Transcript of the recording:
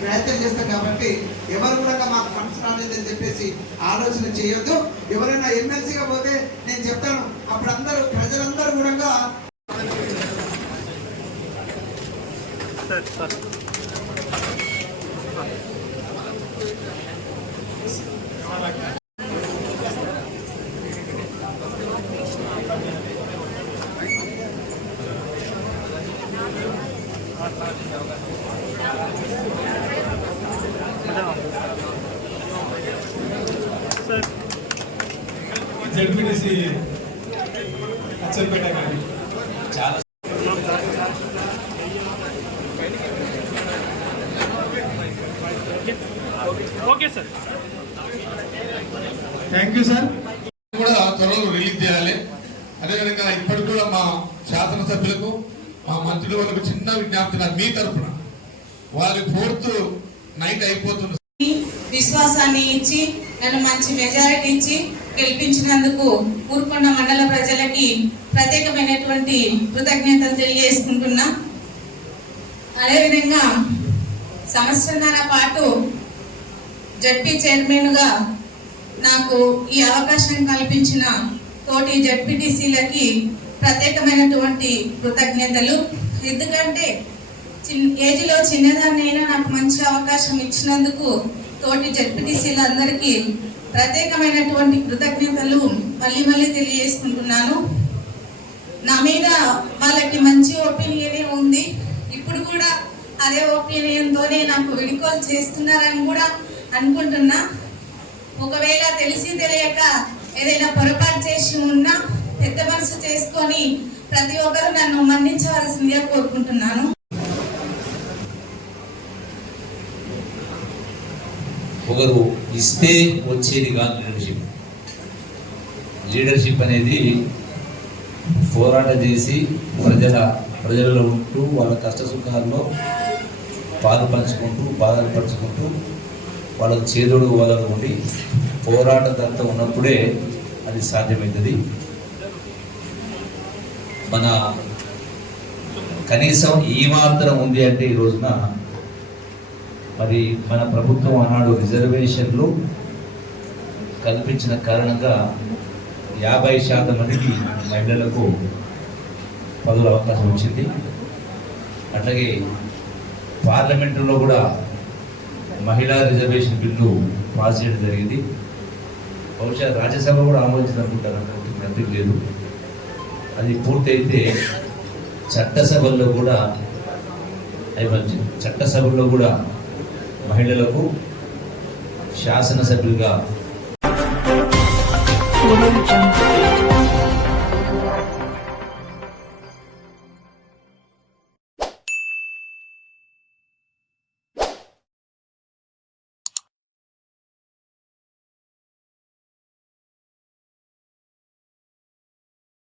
ప్రయత్నం చేస్తాం కాబట్టి ఎవరు కూడా మాకు ఫండ్స్ రాలేదని చెప్పేసి ఆలోచన చేయొద్దు ఎవరైనా ఎమ్మెల్సీగా పోతే నేను చెప్తాను అప్పుడు అందరూ ప్రజలందరూ కూడా జడ్పీటీసీ అచ్చంపేట కానీ చాలా okay sir. Thank you sir కూడా త్వరలో రిలీజ్ చేయాలి. అదేవిధంగా ఇప్పటికి కూడా మా శాసనసభ్యులకు మా మంత్రుల వాళ్ళకు చిన్న విజ్ఞప్తి మీ తరపున. వారి ఫోర్త్ నైట్ అయిపోతుంది. విశ్వాసాన్ని ఇచ్చి నన్ను మంచి మెజారిటీ ఇచ్చి గెలిపించినందుకు ఊరుకొండ మండల ప్రజలకి ప్రత్యేకమైనటువంటి కృతజ్ఞతలు తెలియజేసుకుంటున్నా. అదేవిధంగా సంవత్సరంన్నర పాటు జడ్పీ చైర్మన్గా నాకు ఈ అవకాశం కల్పించిన తోటి జడ్పీటీసీలకి ప్రత్యేకమైనటువంటి కృతజ్ఞతలు. ఎందుకంటే చిన్ ఏజ్లో చిన్నదాన్నైనా నాకు మంచి అవకాశం ఇచ్చినందుకు తోటి జడ్పీటీసీలు అందరికీ ప్రత్యేకమైనటువంటి కృతజ్ఞతలు మళ్ళీ మళ్ళీ తెలియజేసుకుంటున్నాను. నా మీద వాళ్ళకి మంచి ఒపీనియనే ఉంది. ఇప్పుడు కూడా అదే ఒపీనియన్తోనే నాకు విడుకోలు చేస్తున్నారని కూడా అనుకుంటున్నా. ఒకవేళ తెలిసి తెలియక ఏదైనా పొరపాటు చేసి ఉన్నా పెద్ద మనసు చేసుకొని ప్రతి ఒక్కరు నన్ను మన్నించవలసిందిగా కోరుకుంటున్నాను. ఒకరు ఇస్తే వచ్చేది కాదు లీడర్షిప్ లీడర్షిప్ అనేది పోరాటం చేసి ప్రజల ప్రజలలో ఉంటూ వాళ్ళ కష్ట సుఖాల్లో పాలు పంచుకుంటూ బాధలు పంచుకుంటూ వాళ్ళకు చేదోడు వదలు ఉండి పోరాటకర్త ఉన్నప్పుడే అది సాధ్యమవుతుంది మన కనీసం ఈ మాత్రం ఉంది అంటే ఈ రోజున మరి మన ప్రభుత్వం ఆనాడు రిజర్వేషన్లు కల్పించిన కారణంగా యాభై శాతం మందికి మహిళలకు పదుల అవకాశం వచ్చింది. అట్లాగే పార్లమెంటులో కూడా మహిళా రిజర్వేషన్ బిల్లు పాస్ చేయడం జరిగింది. బహుశా రాజ్యసభ కూడా ఆమోదించింది అనుకుంటారు నాకు లేదు. అది పూర్తయితే చట్టసభల్లో కూడా అవి మంచి చట్టసభల్లో కూడా మహిళలకు శాసనసభ్యులుగా